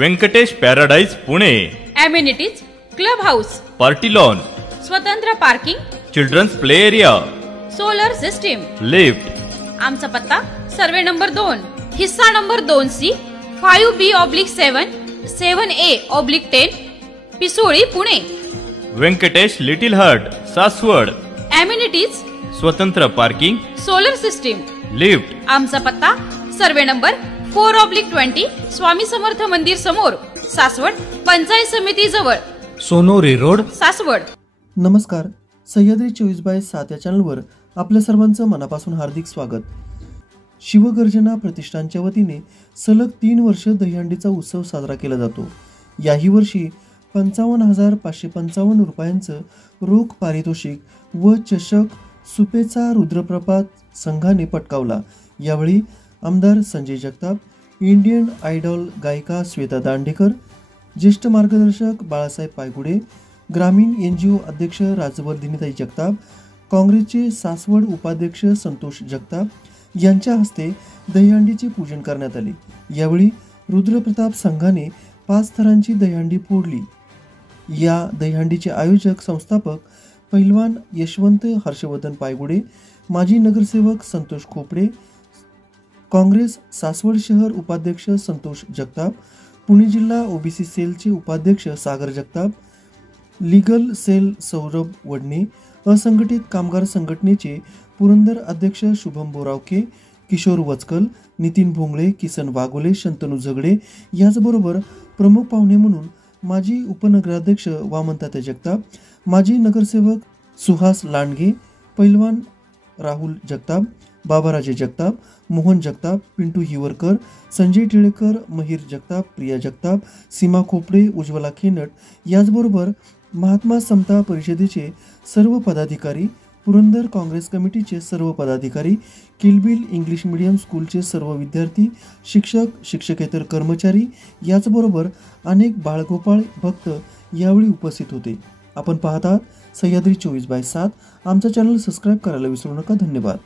Venkatesh paradise Pune. Amenities clubhouse, party lawn, स्वतंत्र parking, children's play area, solar system, lift. आमचा पत्ता survey number 2, हिस्सा number 2C, 5B/7, 7A/10, Pisoli, Pune. Venkatesh little heart, Saswad. Amenities स्वतंत्र parking, solar system, lift. आमचा पत्ता survey number 4/20, Swami Samarth मंदिर समोर, सासवड, पंचायत समिती जवळ, सोनोरी रोड, सासवड। नमस्कार, सह्याद्री 24/7 या चॅनलवर आपल्या सर्वांचं मनापासून हार्दिक स्वागत। शिवगर्जना प्रतिष्ठानच्या वतीने सलग 3 वर्ष दहीहंडीचा उत्सव साजरा केला जातो। याही वर्षी 55,555 रुपयांचं रोख पारितोषिक व चषक सुपेचा रुद्रप्रभात संघाने पटकावला। यावेळी आमदार संजय जगताप, इंडियन आयडॉल गायिका श्वेता दांडेकर, ज्येष्ठ मार्गदर्शक बाळासाहेब पायगुडे, ग्रामीण NGO अध्यक्ष राजवर्धिनीताई जगताप, काँग्रेसचे सासवड उपाध्यक्ष संतोष जगताप यांच्या हस्ते दहीहंडीचे पूजन करण्यात आले। यावेळी रुद्रप्रताप संघाने 5 थरांची दहीहंडी फोडली। या दहीहंडीचे आयोजक संस्थापक पैलवान यशवंत हर्षवर्धन पायगुडे, माजी नगरसेवक संतोष खोपडे, काँग्रेस सासवड शहर उपाध्यक्ष संतोष जगताप, पुणे जिल्हा OBC सेलचे उपाध्यक्ष सागर जगताप, लीगल सेल सौरभ वडणे, असंघटित कामगार संघटनेचे पुरंदर अध्यक्ष शुभम बोरावके, किशोर वचकल, नितीन भोंगळे, किसन वाघोले, शंतनू झगडे याचबरोबर प्रमुख पाहुणे म्हणून माजी उपनगराध्यक्ष वामनतात्या जगताप, माजी नगरसेवक सुहास लांडगे, पैलवान राहुल जगताप, बाबाराजे जगताप, मोहन जगताप, पिंटू हिवरकर, संजय टिळेकर, महिर जगताप, प्रिया जगताप, सीमा खोपडे, उज्ज्वला खेनट याचबरोबर महात्मा समता परिषदेचे सर्व पदाधिकारी, पुरंदर काँग्रेस कमिटीचे सर्व पदाधिकारी, किलबिल इंग्लिश मीडियम स्कूलचे सर्व विद्यार्थी, शिक्षक, शिक्षकेतर कर्मचारी याचबरोबर अनेक बाळगोपाळ भक्त यावेळी उपस्थित होते। आपण पाहत आहात सह्याद्री 24/7। आमचा चॅनल सबस्क्राईब करायला विसरू नका। धन्यवाद।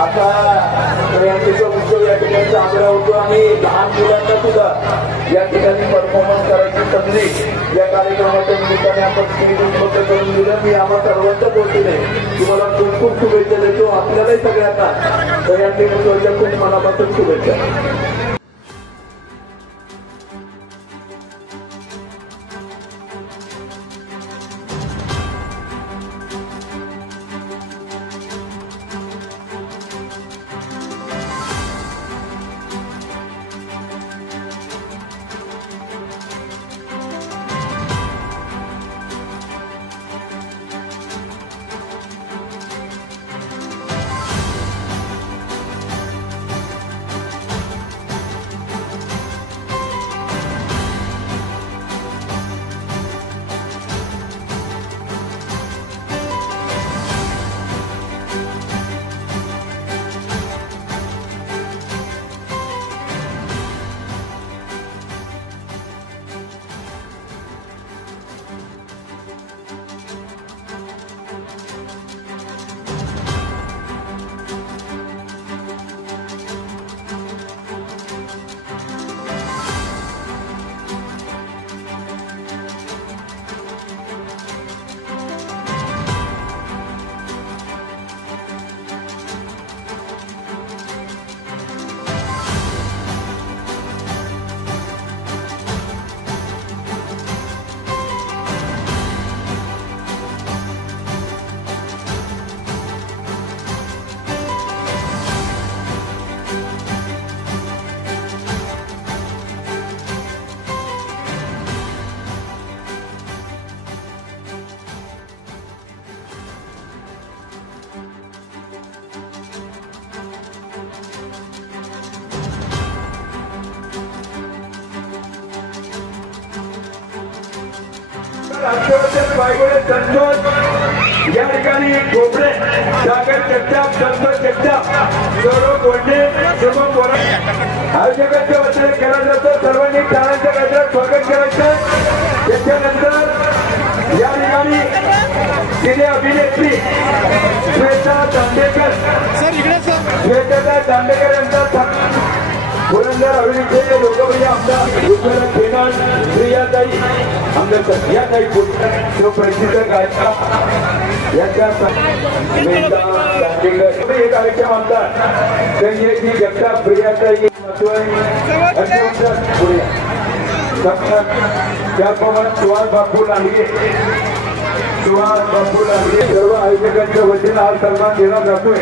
आता दहीहंडीचा उत्सव या ठिकाणी साजरा होतो आणि लहान मुलांना सुद्धा या ठिकाणी परफॉर्मन्स करायची संधी या कार्यक्रमाच्या निमित्ताने आपण स्टेज उपलब्ध करून दिलं. मी आम्हा सर्वांच्या वतीने तुम्हाला खूप खूप शुभेच्छा देतो. आपल्यालाही सगळ्यांना दहीहंडी उत्सवाच्या खूप मनापासून शुभेच्छा. राष्ट्रवादी बायगोळे संतोष या ठिकाणी गोपडे सागर जगताप संतोष जगताप गौरव कोंडे शुभम बोरा आयोजकांच्या वतीने केला जातो. सर्वांनी टाळ्यांच्या गजरात स्वागत करायचं. त्याच्यानंतर या ठिकाणी सिने अभिनेत्री श्वेता दांडेकर यांचा पुरंदर अभिनेते लोकप्रिय आमदार उज्ज्वला खेनाळ प्रियाताई आमदार सध्याताई जो प्रसिद्ध गायिका यांच्या दांडेकर हे कार्यक्रम आमदार संजयजी जगताप प्रियाताई त्याप्रमाणे सुहास बापू लांडगे सर्व आयोजकांच्या वतीनं हा सन्मान देण्यात जातोय.